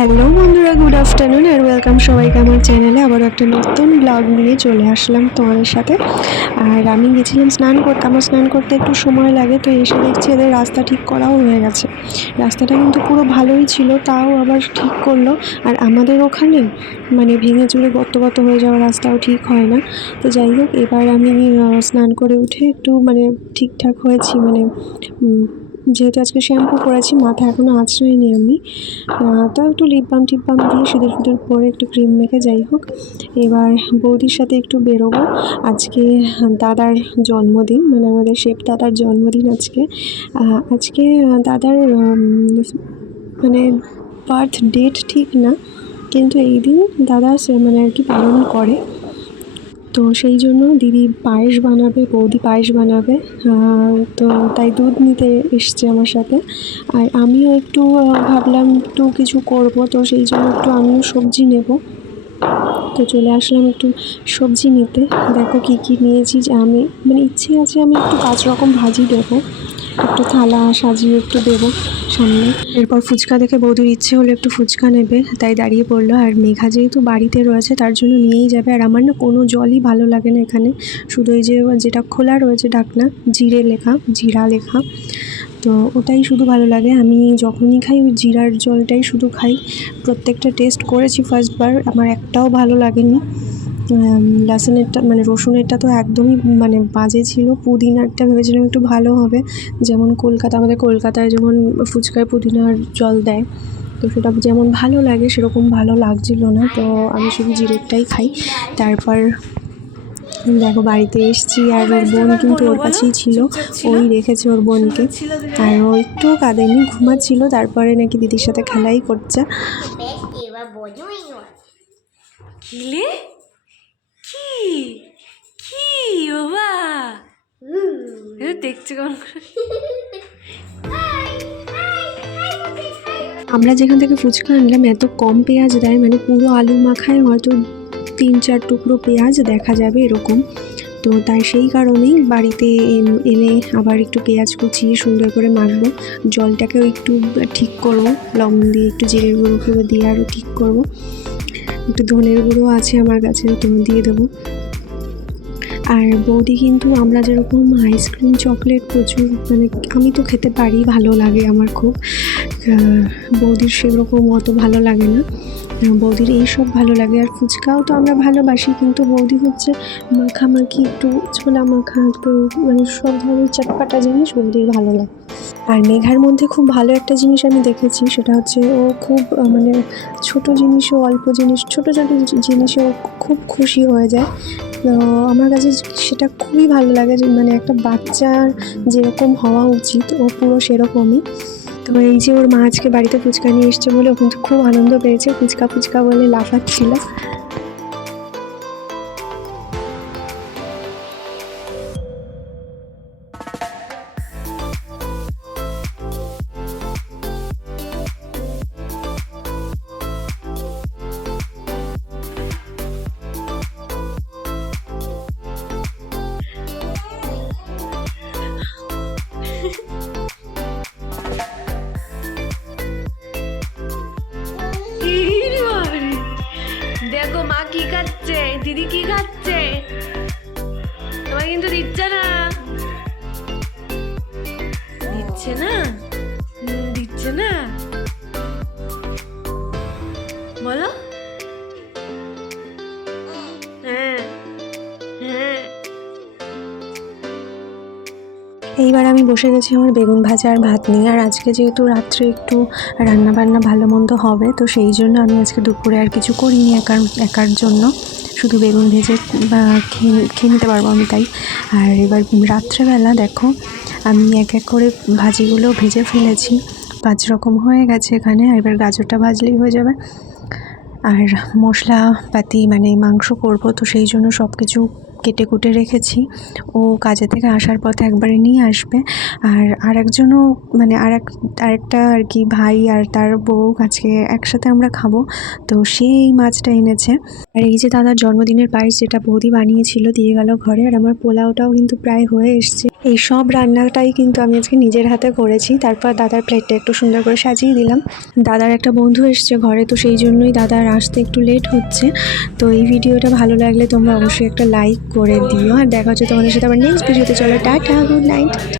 Hello বন্ধুরা, good afternoon আর welcome সবাইকে আমার চ্যানেলে। আবার একটা নতুন ব্লগ নিয়ে চলে আসলাম তোমাদের সাথে। আর আমি গেছিলাম স্নান করতে। আমার স্নান করতে একটু সময় লাগে, তো এসে দেখছি এদের রাস্তা ঠিক করাও হয়ে গেছে। রাস্তাটা কিন্তু পুরো ভালোই ছিল, তাও আবার ঠিক করলো। আর আমাদের ওখানে মানে ভেঙে চুরে গত হয়ে যাওয়া রাস্তাও ঠিক হয় না। তো যাই হোক, এবার আমি স্নান করে উঠে একটু মানে ঠিকঠাক হয়েছি, মানে যেহেতু আজকে শ্যাম্পু করেছি, মাথা এখনও আঁচড়াইনি আমি। তো একটু লিপ বাম টিপ বাম দিয়ে সিঁদুর ফিঁদুর পরে একটু ক্রিম মেখে, যাই হোক এবার বৌদির সাথে একটু বেরোবো। আজকে দাদার জন্মদিন, মানে আমাদের শেফ দাদার জন্মদিন আজকে। আজকে দাদার মানে বার্থ ডেট ঠিক না, কিন্তু এই দিন দাদা মানে আর কি পালন করে। তো সেই জন্য দিদি পায়েস বানাবে, বৌদি পায়েস বানাবে। তো তাই দুধ নিতে এসছে আমার সাথে। আর আমিও একটু ভাবলাম একটু কিছু করব, তো সেই জন্য একটু আমিও সবজি নেব। তো চলে আসলাম একটু সবজি নিতে। দেখো কী কী নিয়েছি, যে আমি মানে ইচ্ছে আছে আমি একটু 5 রকম ভাজি দেবো, একটু থালা সাজিয়ে একটু দেবো সামনে। এরপর ফুচকা দেখে বৌদির ইচ্ছে হলো একটু ফুচকা নেবে, তাই দাঁড়িয়ে পড়লো। আর মেঘা যেহেতু বাড়িতে রয়েছে তার জন্য নিয়েই যাবে। আর আমার না কোনো জলই ভালো লাগে না এখানে, শুধু এই যে যেটা খোলা রয়েছে ঢাকনা, জিরা লেখা, তো ওটাই শুধু ভালো লাগে। আমি যখনই খাই ওই জিরার জলটাই শুধু খাই। প্রত্যেকটা টেস্ট করেছি ফার্স্টবার, আমার একটাও ভালো লাগেনি। লসুনেরটা মানে রসুনেরটা তো একদমই মানে বাজে ছিল। পুদিনারটা ভেবেছিলাম একটু ভালো হবে, যেমন আমাদের কলকাতায় যেমন ফুচকায় পুদিনার জল দেয়, তো সেটা যেমন ভালো লাগে সেরকম ভালো লাগছিল না। তো আমি শুধু জিরেরটাই খাই। তারপর দেখো বাড়িতে এসছি, আর ওর বোন কিন্তু ওর কাছেই ছিল, ওই রেখেছে ওর বোনকে। আর ও একটুও কাঁদেনি, ঘুমাচ্ছিল। তারপরে নাকি দিদির সাথে খেলাই করছে। কিলে কি কি বাবা দেখছি কোন আমরা যেখান থেকে ফুচকা আনলাম এত কম পেঁয়াজ দেয়, মানে পুরো আলু মাখায় হয়তো 3-4 টুকরো পেঁয়াজ দেখা যাবে এরকম। তো তাই সেই কারণেই বাড়িতে এনে আবার একটু পেঁয়াজ কুচিয়ে সুন্দর করে মাখবো। জলটাকেও একটু ঠিক করবো, লবণ দিয়ে একটু জিরের গুঁড়ো দিয়ে আরও ঠিক করবো। একটু ধনের গুঁড়ো আছে আমার কাছে, তো দিয়ে দেবো। আর বৌদি কিন্তু আমরা যেরকম আইসক্রিম চকলেট প্রচুর মানে আমি তো খেতে পারি, ভালো লাগে আমার খুব, বৌদির সেরকম অত ভালো লাগে না। বৌদির এইসব ভালো লাগে। আর ফুচকাও তো আমরা ভালোবাসি, কিন্তু বৌদি হচ্ছে মাখামাখি একটু ছোলা মাখা, একটু মানে সব ধরনের চটপাটা জিনিস বৌদির ভালো লাগে। আর মেঘার মধ্যে খুব ভালো একটা জিনিস আমি দেখেছি, সেটা হচ্ছে ও খুব মানে ছোটো জিনিসও, অল্প জিনিস, ছোটো জিনিসেও খুব খুশি হয়ে যায়। তো আমার কাছে সেটা খুবই ভালো লাগে, যে মানে একটা বাচ্চার যেরকম হওয়া উচিত ও পুরো সেরকমই। তো এই যে ওর মা আজকে বাড়িতে ফুচকা নিয়ে এসছে বলে ও কিন্তু খুব আনন্দ পেয়েছে, ফুচকা বলে লাফাচ্ছিল। দেখো মা কি খাচ্ছে, দিদি কি খাচ্ছে, তোমার কিন্তু দিচ্ছে না দিচ্ছে না দিচ্ছে না, বলো। হ্যাঁ হ্যাঁ। এইবার আমি বসে গেছি আমার বেগুন ভাজা আর ভাত নিয়ে। আর আজকে যেহেতু রাত্রে একটু রান্নাবান্না ভালো মন্দ হবে, তো সেই জন্য আমি আজকে দুপুরে আর কিছু করিনি একার জন্য, শুধু বেগুন ভেজে খেয়ে নিতে পারবো আমি তাই। আর এবার রাত্রেবেলা দেখো আমি এক এক করে ভাজিগুলো ভেজে ফেলেছি, 5 রকম হয়ে গেছে এখানে। এবার গাজরটা ভাজলেই হয়ে যাবে। আর মশলাপাতি মানে মাংস করব, তো সেই জন্য সব কিছু কেটে কুটে রেখেছি। ও কাজে থেকে আসার পথে একবারে নিয়ে আসবে। আর আরেকজনও মানে আরেকটা আর কি ভাই আর তার বউ আজকে একসাথে আমরা খাবো, তো সেই মাছটা এনেছে। আর এই যে দাদার জন্মদিনের পায়েস যেটা বৌদি বানিয়েছিল দিয়ে গেল ঘরে। আর আমার পোলাওটাও কিন্তু প্রায় হয়ে এসছে। এই সব রান্নাটাই কিন্তু আমি আজকে নিজের হাতে করেছি। তারপর দাদার প্লেটটা একটু সুন্দর করে সাজিয়ে দিলাম। দাদার একটা বন্ধু এসছে ঘরে, তো সেই জন্যই দাদার আসতে একটু লেট হচ্ছে। তো এই ভিডিওটা ভালো লাগলে তোমরা অবশ্যই একটা লাইক করে দিও, আর দেখা হচ্ছে তোমাদের সাথে আবার নেক্সট ভিডিওতে। চলো টাটা, গুড নাইট।